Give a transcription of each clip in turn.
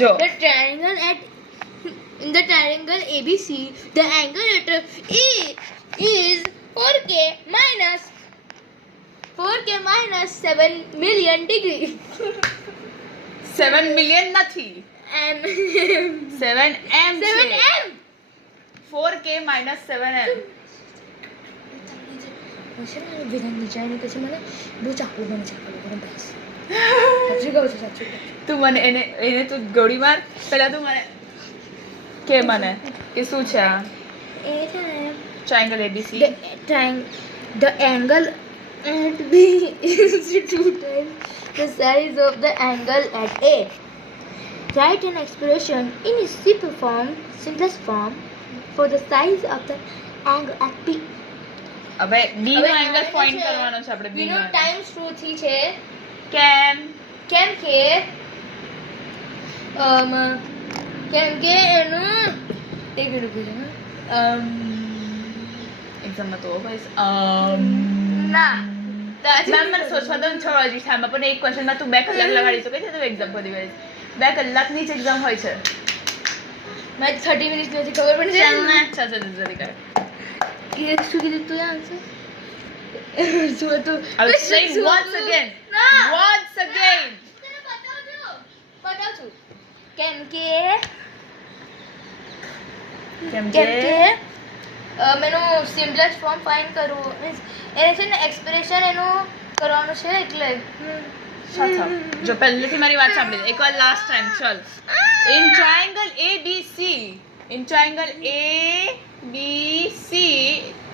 જો The triangle in the triangle ABC, the angle at E is 4k minus 7 million degree. 7 million નથી, M 7 m 7 છે. M. 4k minus 7 m. પછી મને વિધાન નીચાઈને પછી મને બહુ ચાકુ બસ સાચું કહું છું સાચું તું મને એને તું ગોળી માર પહેલા તું મને કે મને કે શું છે આ એ છે ને triangle ABC. the angle at B is 2 times the size of the angle at A. Write an expression in simplest form for the size of the angle at B. હવે બી નો એંગલ ફાઇન્ડ કરવાનો છે આપણે. બી નો times 2 થી છે કેમ કેમ કે એનું એક મિનિટ એક્ઝામમાં તો ભાઈ ના મેમ મને સોચવા દો ને છોડ હજી ટાઈમ પણ એક ક્વેશ્ચનમાં તું 2 કલાક લગાડી શકે છે તો એક્ઝામ પતી ગઈ. 2 કલાકની જ એક્ઝામ હોય છે. મેં 30 મિનિટ નથી ખબર પણ ચાલ ને ચાલ જલ્દી કર. એ શું કીધું તું આન્સર શું હતું I will explain once again. Once again. બતાવ છું કેમ કે મેનું સિમ્પલેસ્ટ ફોર્મ ફાઇન્ડ કરવું મીન્સ એને છે ને એક્સપ્રેશન એનું કરવાનું છે એટલે જો પહેલેથી મારી વાત સાંભળી લે. એકવાર લાસ્ટ ટાઈમ ચલ. In triangle ABC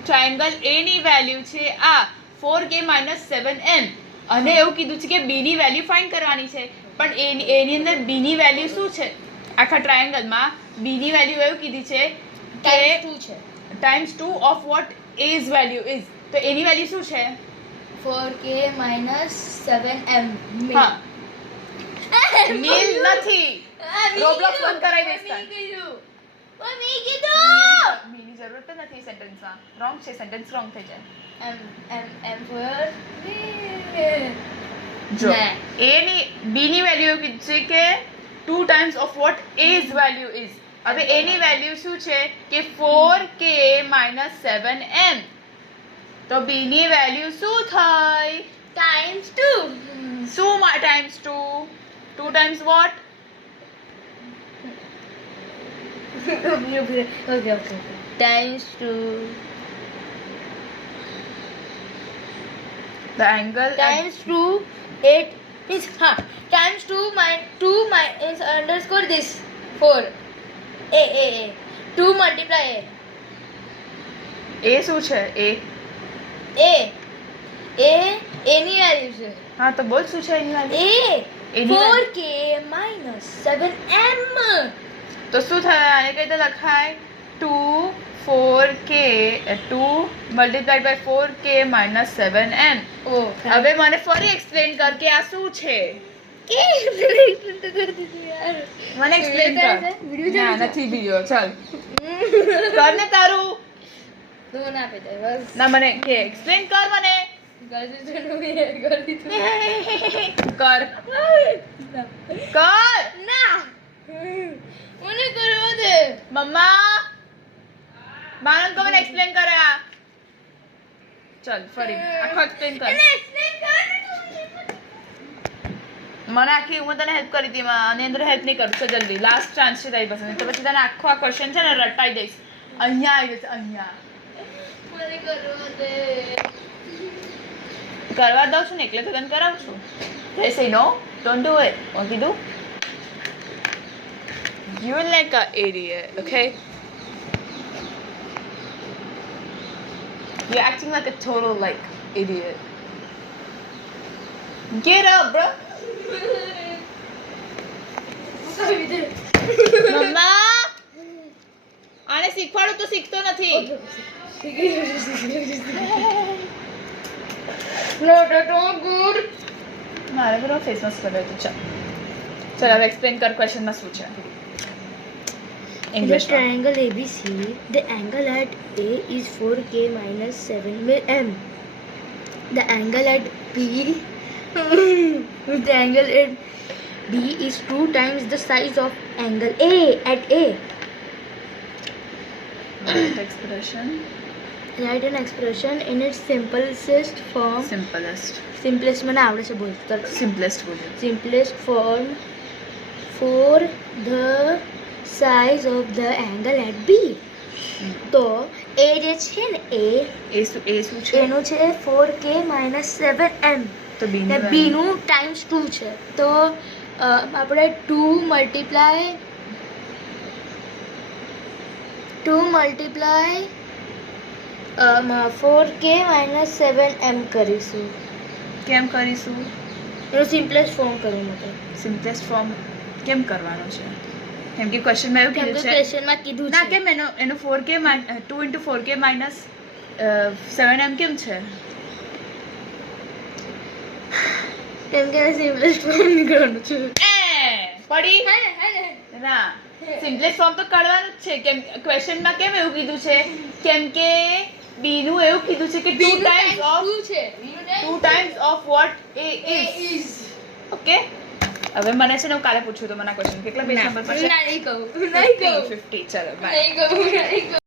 triangle A ની વેલ્યુ છે આ 4k minus 7m અને એવું કીધું છે કે B ની વેલ્યુ ફાઇન્ડ કરવાની છે. પણ A ની અંદર B ની વેલ્યુ શું છે આખા ટ્રાયંગલમાં? B ની વેલ્યુ એવું કીધી છે કે times 2 of what A's value is. તો A ની વેલ્યુ શું છે? 4k minus 7m હા મિલ નથી. રોબ્લોક્સ બંધ કરાવી દઈશ તાર. મેં કીધું મિલની જરૂરત જ નથી સેન્ટેન્સમાં. રોંગ છે, સેન્ટેન્સ રોંગ થઈ જાય. m for જો A ની B ની વેલ્યુ એવું કીધું છે કે 2 times of what A's value is. હવે A ની વેલ્યુ શું છે કે 4k minus 7m. તો B ની વેલ્યુ શું થઈ? times 2 શું times 2? 2 times what? okay times 2 The angle times 2 8 is times 2 is underscore this 4 a 2 multiply A શું છે? a ની વેલ્યુ છે. હા તો બોલ શું છે એની value? a 4k minus 7m તો શું થાય? આને કઈ રીતે લખાય? 2 multiplied by 4k minus 7m. હવે મને ફરી એક્સપ્લેન કર કે આ શું છે? મને એક્સપ્લેન કર. ના નથી વિડિયો. ચાલ કર ને તારું. તું ના આપે દે બસ ના મને કે એક્સપ્લેન કર મને. કર ના મને કરવા દે મમ્મા બાનન કો મને એક્સપ્લેન કરે આ. ચાલ ફરી આખો એક્સપ્લેન કર. મને આખી હું તને હેલ્પ કરી હતી આની અંદર હેલ્પ નહીં કરું. તો જલ્દી લાસ્ટ ચાન્સ છે તારી પાસે. તો પછી તને આખો આ ક્વેશ્ચન છે ને રટાઈ દઈશ. અહીંયા આવી જશે અહીંયા. મને કરવા દે કરવા દઉં છું ને એટલે તો તને કરાવું છું. They say no, don't do it. What you do? You're like an idiot, okay? You're acting like a total like idiot. Get up, bro. મમ્મા આને શીખવાડું તો શીખતો નથી. not at all good મારે બરો ફેસ માસ્ક કર્યો તો ચાલ હવે એક્સપ્લેન કર ક્વેશ્ચનમાં શું છે English. The triangle ABC, the angle at A is 4k minus 7m. The angle at B, the angle at B is 2 times the size of angle A at A. Expression Write an expression in its simplest form. Simplest મને આવડે છે બોલતા. Simplest બોલો. Simplest form for the size of the angle at B. તો A જે છે ને એ શું છે? એનું છે 4k - 7m. તો બી ને B નું ટાઈમ્સ 2 છે. તો આપણે 2 મલ્ટીપ્લાય 4k - 7m કરીશું. કેમ કરીશું? એનું સિમ્પલેસ્ટ ફોર્મ કરવું માટે. સિમ્પલેસ્ટ ફોર્મ કેમ કરવાનો છે? કેમ કે ક્વેશ્ચનમાં એવું કેમ કે કીધું છે ક્વેશ્ચનમાં કીધું ના છે કેમ એનો 4k 2 × 4k - 7m કેમ છે? કેમ કે સિમ્પલેસ્ટ ફોર્મ નીકળવાનું છે. પડી ના સિમ્પલેસ્ટ ફોર્મ તો કાઢવાનું જ છે. કેમ ક્વેશ્ચનમાં કેમ એવું કીધું છે? કેમ કે બી નું એવું કીધું છે કે 2 times of what A is. Okay હવે મને છે ને હું કાલે પૂછ્યું તો મને ક્વેશ્ચન કેટલા પેજ નંબર પર છે? નહીં કહું 50 ચલો બાય. નહીં કહું